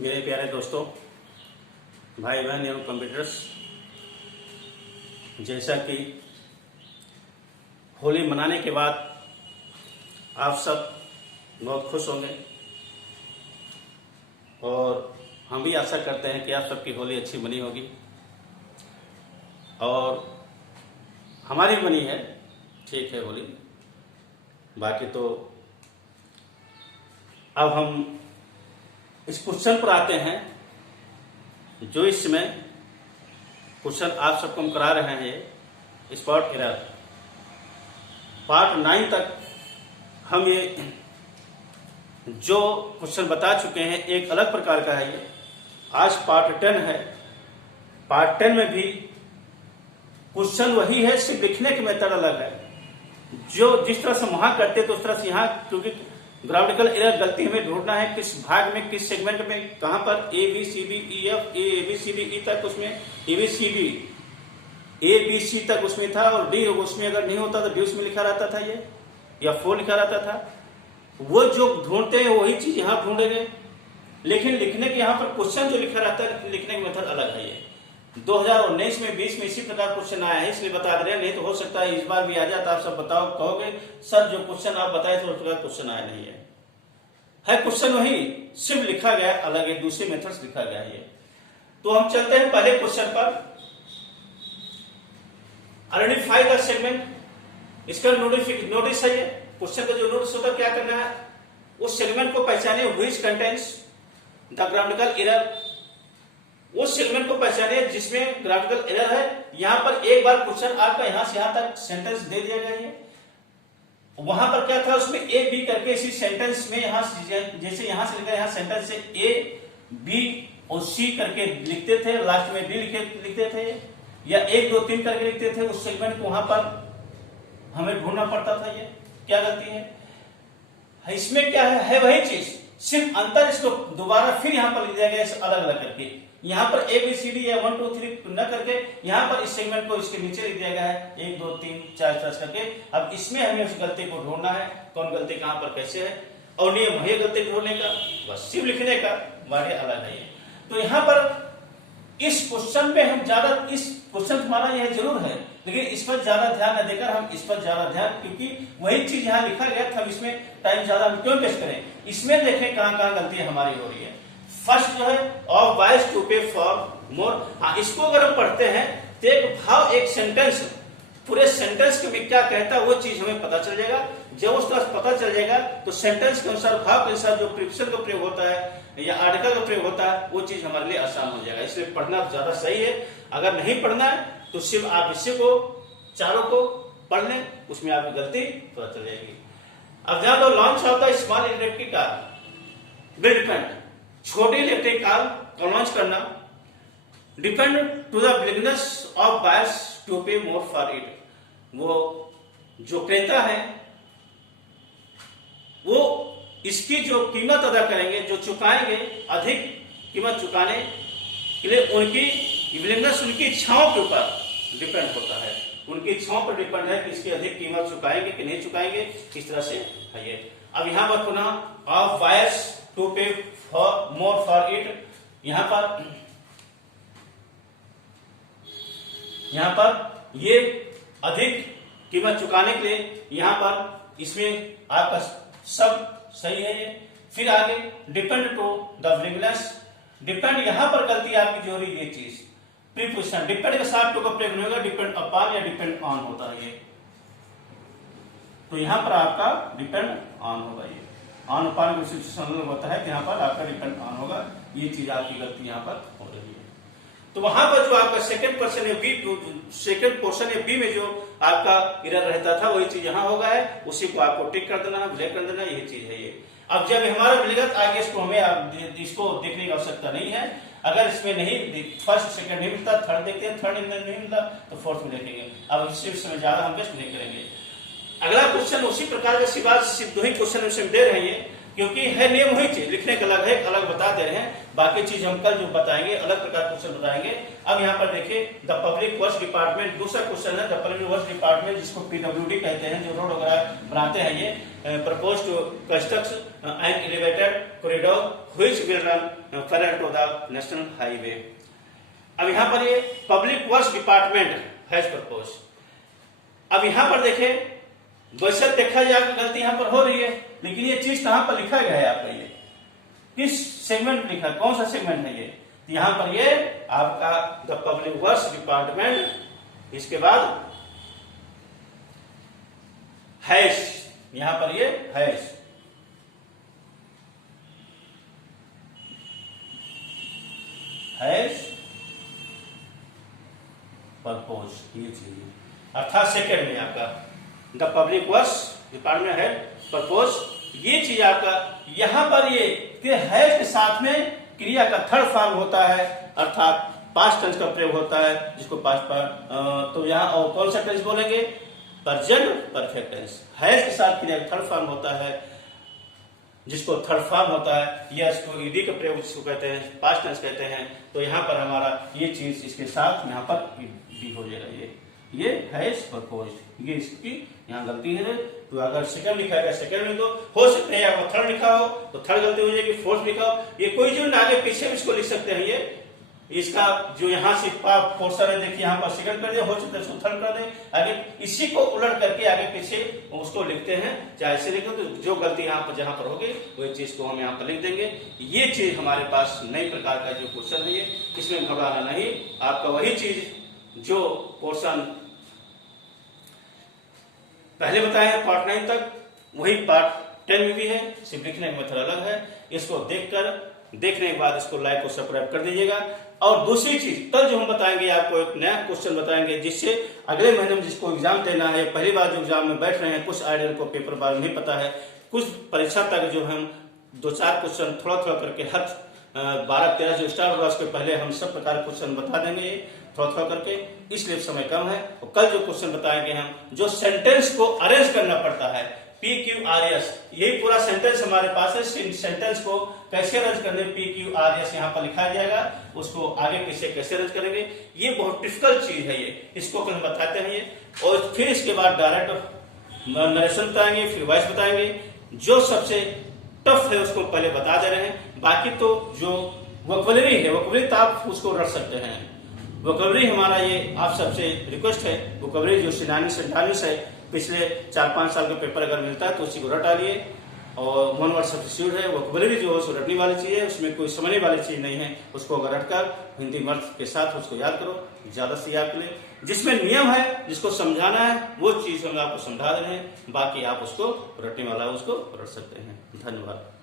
मेरे प्यारे दोस्तों, भाई बहन एवं कंप्यूटर्स, जैसा कि होली मनाने के बाद आप सब बहुत खुश होंगे और हम भी आशा करते हैं कि आप सबकी होली अच्छी बनी होगी और हमारी बनी है। ठीक है होली, बाकी तो अब हम इस क्वेश्चन पर आते हैं जो इस समय क्वेश्चन आप सबको हम करा रहे हैं स्पॉट एरर पार्ट 9 तक। हम ये जो क्वेश्चन बता चुके हैं एक अलग प्रकार का है। ये आज पार्ट 10 है। पार्ट 10 में भी क्वेश्चन वही है, सिर्फ लिखने के मेथड अलग है। जो जिस तरह से वहां करते तो उस तरह से यहाँ, क्योंकि ग्रामेटिकल एरर गलती हमें ढूंढना है किस भाग में, किस सेगमेंट में, कहां पर A B C D E F A B C D E तक उसमें A B C D A B C तक उसमें था और डी उसमें अगर नहीं होता तो डी उसमें लिखा रहता था ये, या 4 लिखा रहता था। वो जो ढूंढते हैं वही चीज यहाँ ढूंढेंगे, लेकिन लिखने के यहाँ पर क्वेश्चन जो लिखा रहता है लिखने का मेथड अलग है। ये 2019 में 20 में इसी प्रकार क्वेश्चन आया है, इसलिए बता दे रहे हैं। नहीं तो हो सकता है इस बार भी आ जाता। आप सब बताओ, कहोगे सर जो क्वेश्चन आप बताए थे उस प्रकार क्वेश्चन आया नहीं है क्वेश्चन वही, सिर्फ लिखा गया अलग है, दूसरे मेथड से लिखा गया है। तो हम चलते हैं पहले क्वेश्चन पर। आइडेंटिफाई द सेगमेंट, इसका नोटिस है। ये क्वेश्चन का जो नोटिस होता क्या करना है, उस सेगमेंट को पहचाने which contains the grammatical error, उस सेगमेंट को पहचाने जिसमें ग्रामेटिकल एरर है। यहां पर एक बार क्वेश्चन आपका यहां से यहां तक सेंटेंस दे दिया गया है। वहां पर क्या था, उसमें ए बी करके इसी सेंटेंस में यहां जैसे यहां से लिखा, यहां सेंटेंस से ए बी और सी करके लिखते थे, लास्ट में डी लिखते थे, या 1 2 3 करके लिखते थे। उस सेगमेंट को वहां पर हमें ढूंढना पड़ता था। ये क्या गलती है इसमें, क्या है वही चीज, सिर्फ अंतर इसको दोबारा फिर यहां पर लिख दिया गया अलग अलग करके। यहां पर ए बी सी डी या 1 2 3 न करके यहां पर इस सेगमेंट को इसके नीचे लिख दिया गया है 1 2 3 4 करके। अब इसमें हमें उस गलती को ढूंढना है, कौन गलती कहां पर कैसे है, और नियम है गलती ढूंढने का, बस सिर्फ लिखने का बारे अलग है। तो यहां पर इस क्वेश्चन पे हम ज्यादा, इस क्वेश्चन हमारा यह जरूर है, लेकिन इस पर ज्यादा ध्यान न देकर हम इस पर ज्यादा ध्यान, क्योंकि वही चीज यहां लिखा गया था, इसमें टाइम ज्यादा हम क्यों वेस्ट करें। इसमें देखें कहां कहां गलती हमारी हो रही है। फर्स्ट जो है ऑफ बायस टू पे फॉर मोर, इसको अगर हम पढ़ते हैं तो एक भाव, एक सेंटेंस, पूरे सेंटेंस के में क्या कहता है वो चीज हमें पता चल जाएगा। जब उसका पता चल जाएगा तो सेंटेंस के अनुसार, भाव के अनुसार जो प्रीपोजिशन का प्रयोग होता है या आर्टिकल का प्रयोग होता है वो चीज हमारे लिए आसान हो जाएगा। इसलिए पढ़ना ज्यादा सही है। अगर नहीं पढ़ना है तो सिर्फ आप इसी को, चारों को पढ़ लें, उसमें आपकी गलती पता चल जाएगी। अब ध्यान दो, launch of the small electric car will depend, छोटी इलेक्ट्रिक कार को लॉन्च करना depend to the willingness of buyers to pay more for it. वो जो क्रेता है वो इसकी जो कीमत अदा करेंगे, जो चुकाएंगे, अधिक कीमत चुकाने के लिए उनकी विलिंगनेस, उनकी इच्छाओं के ऊपर डिपेंड होता है। उनकी इच्छाओं पर डिपेंड है कि इसकी अधिक कीमत चुकाएंगे कि नहीं चुकाएंगे, किस तरह से है ये। अब यहां पर पुनः of buyers to pay more for it, यहां पर ये अधिक कीमत चुकाने के लिए, यहां पर इसमें आपका सब सही है ये। फिर आगे depend to the willingness, depend यहां पर गलती आपकी जो हो रही है ये चीज, प्रीपोजिशन डिपेंड के साथ टू का प्रयोग नहीं होगा, डिपेंड अपॉन या डिपेंड ऑन होता है ये। तो यहां पर आपका डिपेंड ऑन होगा, ये ऑन अपॉन का सिचुएशन होता है कि यहां पर आपका डिपेंड ऑन होगा। ये चीज आपकी गलती यहां पर हो रही है। तो वहां पर जो आपका सेकंड पोर्शन है बी, सेकंड पोर्शन है बी में जो आपका एरर रहता था वही चीज यहां होगा है, उसी को आपको टिक कर देना, ब्रेक कर देना, यही चीज है ये। अब जब हमारा मिलेगा आगे इसको हमें इसको देखने की आवश्यकता नहीं है। अगर इसमें नहीं, फर्स्ट सेकंड नहीं मिलता, थर्ड देखते हैं, थर्ड नहीं मिलता तो फोर्थ में देखेंगे। अब इसी समय ज्यादा हम वेस्ट नहीं करेंगे। अगला क्वेश्चन उसी प्रकार का सिर्फ 2 ही क्वेश्चन दे रहे हैं कि क्योंकि है नियम वही चीज, लिखने का अलग है, अलग बता दे रहे हैं, बाकी चीज हम कल जो बताएंगे अलग प्रकार क्वेश्चन बताएंगे। अब यहाँ पर देखिए द पब्लिक वर्क्स डिपार्टमेंट, दूसरा क्वेश्चन है द पब्लिक वर्क्स डिपार्टमेंट, जिसको पीडब्ल्यूडी कहते हैं, जो रोड वगैरह बनाते हैं, ये propose to construct an elevated corridor which will run parallel to the national highway. अब यहाँ पर ये public works department has propose. अब यहाँ पर देखें, वैसे देखा जाए गलती यहाँ पर हो रही है, लेकिन ये चीज कहां पर लिखा गया है आपका, ये किस सेगमेंट में लिखा, कौन सा सेगमेंट है ये, तो यहां पर ये आपका द पब्लिक वर्क्स डिपार्टमेंट, इसके बाद हैज, यहां पर ये हैज प्रपोज, ये चीज अर्थात सेकेंड में आपका द पब्लिक वर्क्स डिपार्टमेंट है प्रपोज, ये चीज आपका यहां पर ये हैज के साथ में क्रिया का थर्ड फॉर्म होता है, अर्थात पास्ट टेंस का प्रयोग होता है, जिसको पास्ट पर तो यहां और कौन सा टेंस बोलेंगे, प्रेजेंट परफेक्ट टेंस। हैज के साथ क्रिया का थर्ड फॉर्म होता है, जिसको थर्ड फॉर्म होता है, या इसको ईडी का प्रयोग जिसको कहते हैं पास्ट टेंस कहते हैं। तो यहाँ पर हमारा ये चीज इसके साथ यहाँ पर ईडी हो जाएगा, ये हैज प्रपोज्ड, ये इसकी यहाँ गलती है। तो अगर सेकंड लिखा है सेकंड में, तो हो सकता है आपको थर्ड लिखा हो तो थर्ड गलती हो जाएगी, फोर्थ लिखा हो, ये कोई जो आगे पीछे भी इसको लिख सकते हैं। ये इसका जो यहाँ से पोर्शन है देखिए, यहाँ पर सेकंड कर दे, हो सकता है इसको थर्ड कर दे, आगे इसी को उलट करके आगे पीछे उसको लिखते हैं, चाहे ऐसे लिखो, तो जो गलती यहाँ पर जहां पर होगी वही चीज को हम यहाँ पर लिख देंगे। ये चीज हमारे पास नई प्रकार का जो क्वेश्चन है, ये इसमें घबराना नहीं, आपका वही चीज जो पोर्शन पहले बताया है पार्ट 9 तक, वही पार्ट 10 में भी है, सिर्फ लिखने का मेथड अलग है। इसको देखने के बाद इसको लाइक को सब्सक्राइब कर दीजिएगा। और दूसरी चीज, कल जो हम बताएंगे आपको एक नया क्वेश्चन बताएंगे, जिससे अगले महीने में जिसको एग्जाम देना है, पहली बार जो एग्जाम में बैठ रहे हैं, कुछ आइडियल को पेपर बारे में नहीं पता है, कुछ परीक्षा तक जो हम 2-4 क्वेश्चन थोड़ा थोड़ा करके हर 12-13 जो स्टार्ट होगा उसके पहले हम सब प्रकार के क्वेश्चन बता देंगे थोड़ा थोड़ा करके, इसलिए समय कम है। और कल जो क्वेश्चन बताएंगे हम, जो सेंटेंस को अरेंज करना पड़ता है, PQRS, यही पूरा सेंटेंस हमारे पास है, सेंटेंस को कैसे अरेंज करने, PQRS यहाँ पर लिखा जाएगा, उसको आगे पीछे कैसे अरेंज करेंगे, ये बहुत डिफिकल्ट चीज है, ये इसको कल बताते हैं ये। और फिर इसके बाद डायरेक्ट नरेशन बताएंगे, फिर वॉइस बताएंगे, जो सबसे टफ है उसको पहले बता दे रहे हैं। बाकी तो जो वोकैबुलरी है, वोकैबुलरी तो आप उसको रट सकते हैं, वोकैबुलरी हमारा ये आप सबसे रिक्वेस्ट है, वोकैबुलरी जो सिनोनिम्स है, पिछले 4-5 साल का पेपर अगर मिलता है तो उसी को रट डालिए। और वन वर्ड सब्स्टिट्यूट है, वोकैबुलरी जो है रटने वाली चीज है, उसमें कोई समझने वाली चीज नहीं है, उसको अगर रटकर हिंदी मर्द के साथ उसको याद करो, ज्यादा से याद करें। जिसमें नियम है, जिसको समझाना है, वो चीज हम आपको समझा रहे हैं, बाकी आप उसको रटने वाला उसको रट सकते हैं। धन्यवाद।